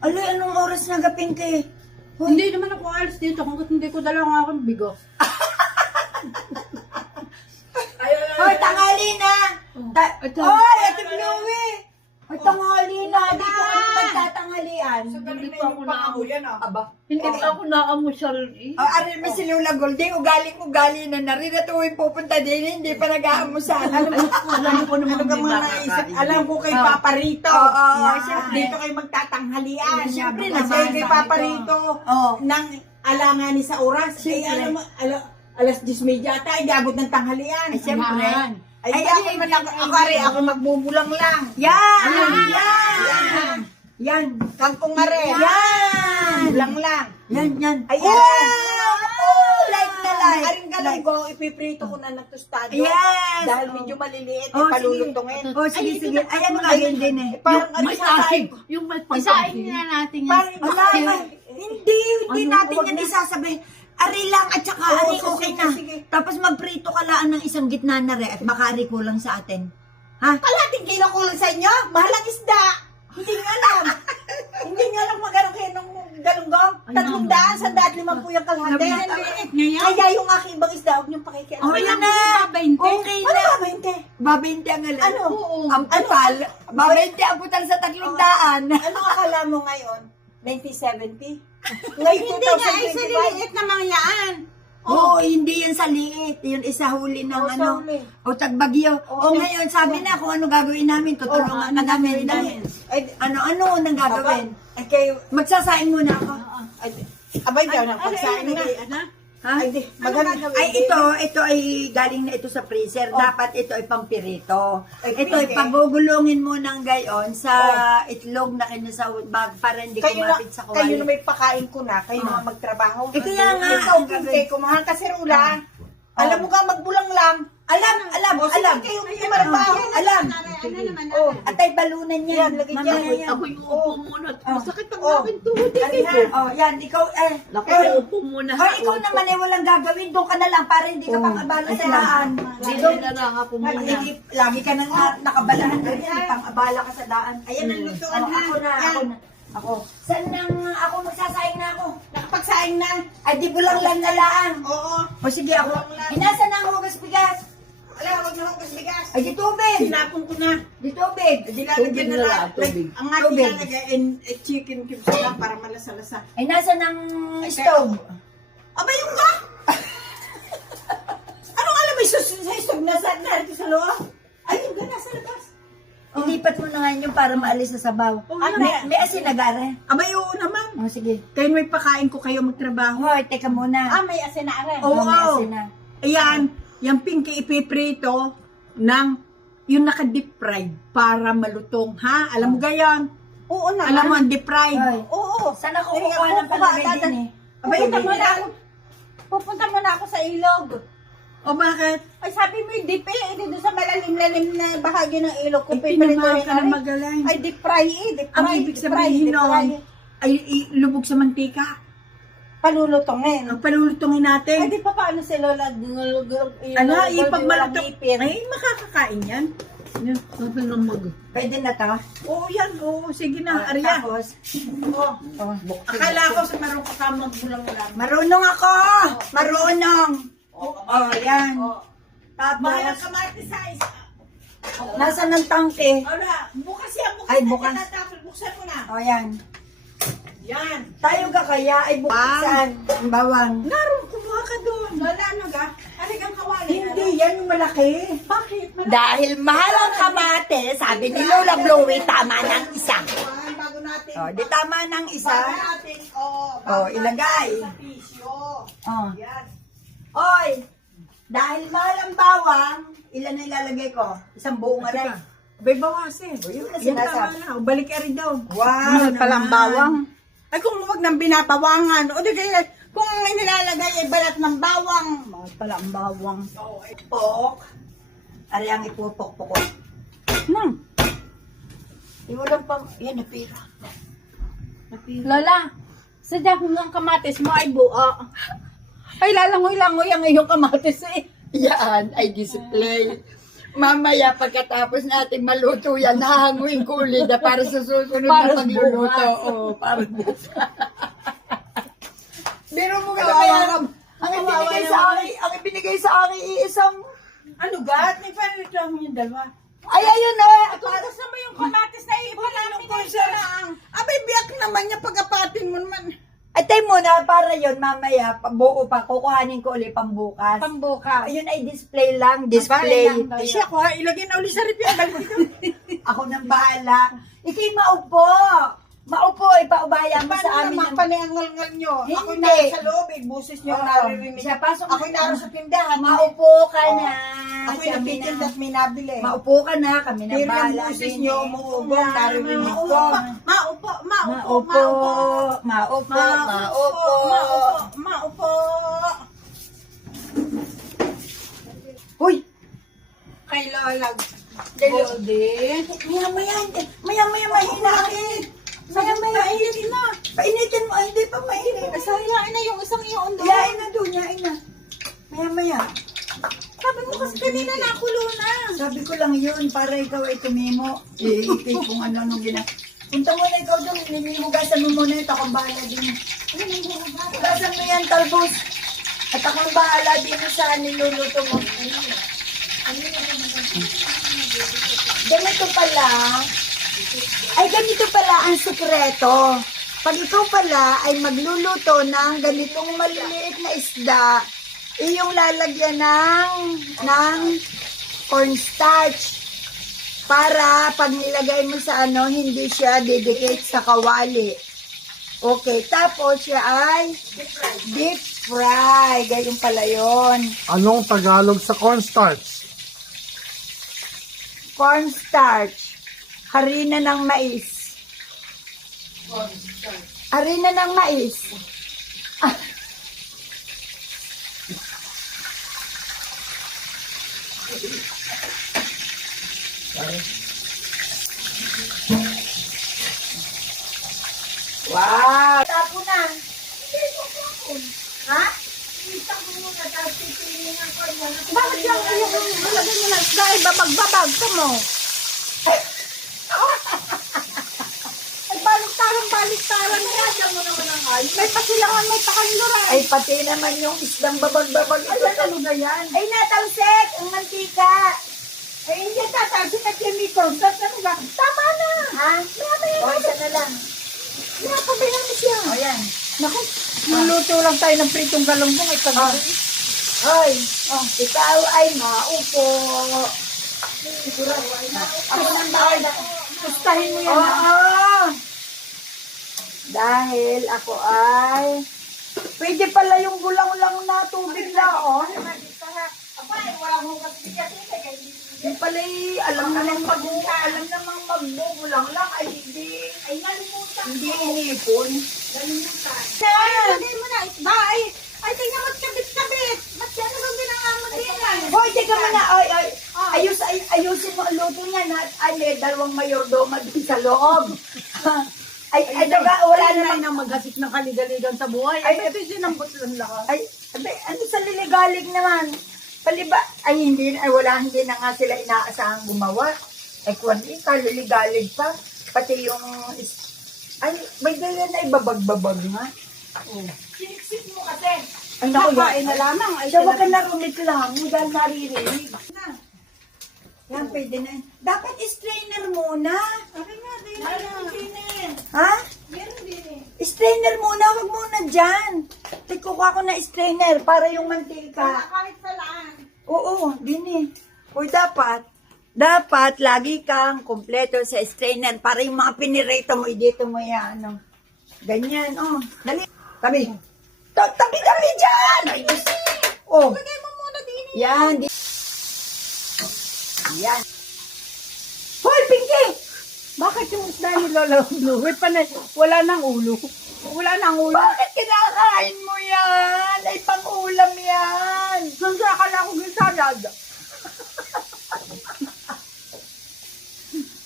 Alay, anong oras na gapin kay? Hindi naman ako alis dito hanggat hindi ko dala ng aking bigo. Hoy, tanghali na! Ito. Hoy, Ate Bluey! Hoy, tanghali na! Di ko kami magtatanghalian. Hindi pa ako yan ah. Aba. Hindi pa ako naamusyal eh. Aral mo si Lola Goldie, ugaling na nariratuwin pupunta din, hindi pa nag-aamusan. Alam ko naman Ano ka mga naisip. Alam ko kay Papa Rito. Oo, Siyempre, dito kayo magtatanghalian. Siyempre Kasi naman, kay sabi Papa ko. Rito, Oo. nang alanganin sa oras. Siyempre. Alam mo, alas 10:30 ata, ay abot ng tanghalian. Ay, siyempre. Yan. Ay, ako magbubulang lang. Yan! Yan! Yan! Kangkong mare. Yan! Bulang lang. Yan! Ayan. Oh! Like na like! Aring galunggong, ipiprito ko na ng tostado. Yes! Dahil medyo maliliit, Oh, palulutungin. Oh, sige. Ay, ano nga yun din eh. Parang ano May sa tasig. saing. Yung may Isain pagkasin. na natin yan. Parang Wala naman. Hindi natin yan isasabihin. Ari lang at saka Oo, ari okay sige, na. sige. Tapos magprito ka lang ng isang gitna na re at baka ari kulang sa atin. Ha? kalating kilo ko lang sa inyo. Mahalang isda. Hindi nga alam. Hindi nga alam magkano kayo ng galunggong. 300, 150 yung kalahati. Ngayon? Kaya yung aking ibang isda, huwag niyong pakikialam. Oh, yan na. 20. Okay Ano na. ba, 20? Babente ang alam. Ano? Ang putal. Babente ang putal sa 300. Ano akala mo ngayon? 1970? Ngayon Hindi nga, ay sa 2025? liliit na mga yaan. Oo, hindi yan sa liit. Yun isa huli ng Oo, ano. sa huli. O tagbagyo. O ngayon, sabi na kung ano gagawin namin. Tutulungan ka namin. Ay, Ano nang gagawin? ay kayo, Magsasaing muna ako. abay daw ng pagsain na. Ha? Ay, di, maganda. Ay, ito ay galing na ito sa freezer. Dapat ito ay pampirito. Ay, Ito ay pwede. pagugulungin mo ng gayon sa itlog na kinasawag bag para hindi Kayo na, kumapit sa kayo na kawali. may pakain ko na, kayo na magtrabaho. Eh, kaya nga. Ikaw, kay kumahal ka si Rula. Alam mo ka, magbulang lang. Alam. Kayo magtrabaho. Alam. Ano naman Oh, At ay balunan yan. Yan, lagay Mamaya dyan. yan. Ako yung upo muna. Masakit ang Oh. aking tuhod. Arihan. Oh, yan. Ikaw, Naku, eh. upo muna. Hoy, ikaw naman ay walang gagawin. Doon ka na lang para hindi ka pang abala sa daan. Hindi na lang ako muna. Lagi ka nang nakabalahan ka rin. Pang abala ka sa daan. Ayan ang lutuan ha. Ako na. Saan nang ako magsasaing na ako? Nakapagsaing na. Ay, di bulang lang na lang. Oo. O sige ako. Inasa na ang hugas bigas. Alam, huwag na akong bigas. Ay, di tubig. Sinapon ko na. Di tubig. Di lalagyan na lang. tubig. Ang ating Tubig. lalagay chicken cubes lang para malasa-lasa. Ay, nasa ng stove. Aba, yung ka? Anong alam mo sa stove na sa narito sa loob? Ay, yung ka nasa labas. Ilipat mo na nga yun para maalis sa sabaw. May asin na gare. Aba, oo naman. O, sige. Kayo may pakain ko kayo magtrabaho. Hoy, teka muna. may asin na aray. Oo. May asin na. Ayan, yung pinky ipiprito ng yung naka-deep fried para malutong, ha? Alam mo gayon? Oo naman. Alam mo, ang deep fried. Hoy. Oo. Saan ako kukuha ng palagay din eh? Aba, Pupunta hindi muna na. ako. Pupunta muna ako sa ilog. O bakit? Ay, sabi mo yung dip eh. Hindi doon sa malalim-lalim na bahagi ng ilog ko. Eh, tinamaan ka na rin. magaling. Ay, deep fry eh. Deep Ang fry. ibig deep fry, sabihin deep fry. nun, ay lubog sa mantika. Palulutongin. Ang palulutungin Ay, natin. di pa paano si Lola dungulog Ano, ipagmalutong. ngipin. Ay, makakakain yan. Sabi ng mag... Pwede na to? Oo, yan. Oo, sige na. Arya. Tapos, Oo. Akala ko sa marunong ka magbulang-bulang. marunong ako! Marunong! Oh, yan. Mahal ang Tapos, kamatis sa isa. nasa ng tangke? Wala. Bukas yan. Bukas Ay, na. bukas. Tatapos. Buksan mo na. Oh, yan. Yan. Tayo ka kaya ay buksan. Ang bawang. Naroon, kumuha ka doon. Wala na ga. Haligang kawali. Hindi, yan yung malaki. Bakit? Dahil mahal ang kamate, sabi ni Lola Blowy, tama ng isa. Bago natin. Oh, di tama ng isa. Bago natin. Oh, ilagay. Sa pisyo. Oh. Yan. Oy, dahil mahal ang bawang, ilan na ilalagay ko? Isang buong aray. Abay, bawasin. Yun na Yan tama sinasabi. na. O, balik ka rin daw. Wow, naman. Ay, kung huwag nang binabawangan. O, di kaya, kung ang inilalagay ay balat ng bawang. Mahal pala ang bawang. Pok. Ari ang ipupok-pok ko. Nang. Iwalang pa, yan, napira. Lola, sadya kung ang kamatis mo ay buo. Ay, lalangoy-langoy ang iyong kamatis eh. Yan ay display. Mamaya pagkatapos natin maluto yan, nahanguin ko ulit na para sa susunod na pagluluto. Oo, para bukas. Biro mo ka kaya ang ibinigay sa akin isang Ano gat? May palit lang yung dalawa. ay ayun na. Tapos naman yung kamatis na iba namin yung sarang. Abay, biyak naman niya pag-apatin mo naman. Ay, tayo muna, para yun, mamaya, buo pa, kukuhanin ko ulit pambukas. Pambukas. Ayun ay display lang, display. Ay, Siya ko, ilagay na ulit sa rip yung balik ko. Ako nang bahala. Ikay maupo. Maupo, ipaubaya mo Paano sa amin. naman paniangal-ngal nyo? Ako Hindi. na sa loob, buses nyo Oo. naririnig. Siya, pasok Ako na. naroon sa tindahan. Maupo ka na. Ako yung Kami nagtitinda na. at may nabili. Maupo ka na, kami na Pero yung bahala. buses din nyo, eh. umuugong, naririnig ko. Maupo. Maupo. Maupo. Maupo. Uy! Kay Lola. Dalo. Golden. Maya, mahina. Maya, Painitin na. painitin mo. Ay, hindi pa mainit. Sayang na yung isang iyon doon. Yain na doon, yain na. Maya. Sabi mo kasi kanina nakulo na. Sabi ko lang yun, para ikaw ay tumimo. Iikay kung ano nung gina. Punta mo na ikaw doon, hugasan mo muna ito, akong bahala din. Hugasan mo yan, talbos. At akong bahala din sa niluluto mo. Ganito pala. Ay, ganito pala ang sekreto. Pag ikaw pala ay magluluto ng ganitong maliliit na isda, iyong lalagyan ng cornstarch para pag nilagay mo sa ano, hindi siya didikit sa kawali. Okay, tapos siya ay deep fry. Ganyan pala yun. Anong Tagalog sa cornstarch? Cornstarch. Harina ng mais. Harina ng mais. Wow! Tapo na. Ha? Tapo mo na, tapos pipiliin ako. Bakit lang yung malagay mo na dahil babag-babag ka mo? Ay, baliktaran na yan. Mo naman ang ay. May pasilangan, may pakanluran. Ay, pati naman yung isdang babag-babag. Ay, ano ba yan? Ay, natalsik! Ang mantika! Ay, hindi tatalsin na chemicals. Ano ba? Tama na. Ha? O, isa na lang. Nakapabaya siya. O, yan. Naku, luluto lang tayo ng pritong galunggong. Ay, pag- Hoy, ikaw ay maupo. Ako nang bahala. Gustahin mo yan. Oo. Dahil ako ay... Pwede pala yung bulang-lang na tubig na, oh. Yung pala alam namang magbubulang lang ay hindi inipon. Lagay mo na. Bye. Ay, tingnan mo kabit-kabit. Ba't yan naman binangamot din yan? Hoy, teka mo na. Ayusin mo ang luto niyan. Ay, may dalawang mayordoma din sa loob. ay, daga, wala namang... na maghasit ng kaligaligan sa buhay. Ay, Ay, ito sinambot lang lahat. Ay, ano sa liligalig naman? Paliba, hindi na nga sila inaasahang gumawa. Ay, kung kaliligalig pa. Pati yung... Ay, may ganyan na ibabag-babag nga. Siniksik mo kasi. Ay, naku, Kakain na lamang. Ay, Siya, wag ka narumit lang. Dahil naririnig. Yan, pwede na. Dapat strainer muna. Okay nga, din. Ha? Meron din eh. Strainer muna, wag muna dyan. Kukuha ko na strainer para yung mantika. Kahit salaan. Oo, din eh. O dapat lagi kang kumpleto sa strainer para yung mga pinirito mo, dito mo yan, ano. Ganyan, oh. Dali. Tabi. Tabi dyan! Ay, Diyos. Oh. Lagay mo muna din eh. Yan. Yan. Hoy, Pinky! Bakit yung isda ni Lola Bluey pa na, wala nang ulo? Wala nang ulo. Bakit kinakain mo yan? Ay, pang-ulam yan. Hanggang akala ko yung salad.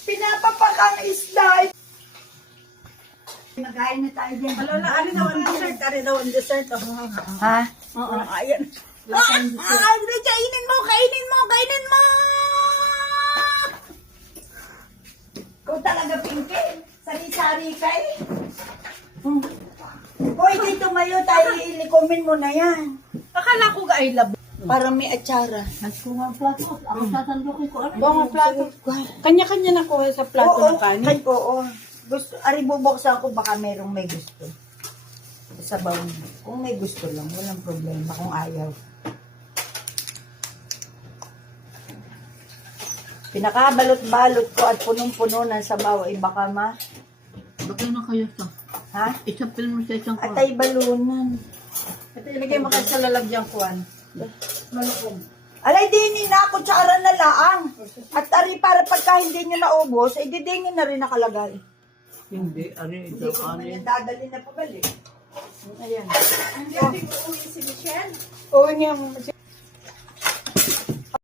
Pinapapakang isda. Magain na tayo dyan. Lola, ano daw ang dessert? Ano daw ang dessert? Ha? Oo, ayan. Kainin mo. Ikaw talaga, Pinky. Sari-sari ka eh. Kung hindi tumayo, tayo ilikomin mo na yan. Akala ko ga ay labo. Para may atsara. Nagkuha ang plato. Ako sasandukin ko. Buong plato. Kanya-kanya na kuha sa plato Oo, ng kanin. ay, oo. Gusto, ari bubuksan ko, baka merong may gusto. Sa baon. Kung may gusto lang, walang problema kung ayaw. Pinakabalot-balot ko at punong-puno ng sabaw, ay baka ma, Bakit na kayo sa? ha? Isapil mo sa isang At ay balunan. At ilagay mo kayo sa lalagyan kuhan. Malukong. Alay, dinin na, kutsara na laang. At ari, para pagka hindi nyo naubos, ay didingin na rin nakalagay. Hindi, ari, Hindi ko naman yung dadali na pabalik. Ayan. Hindi ating uuwi si Michelle. Oo niya,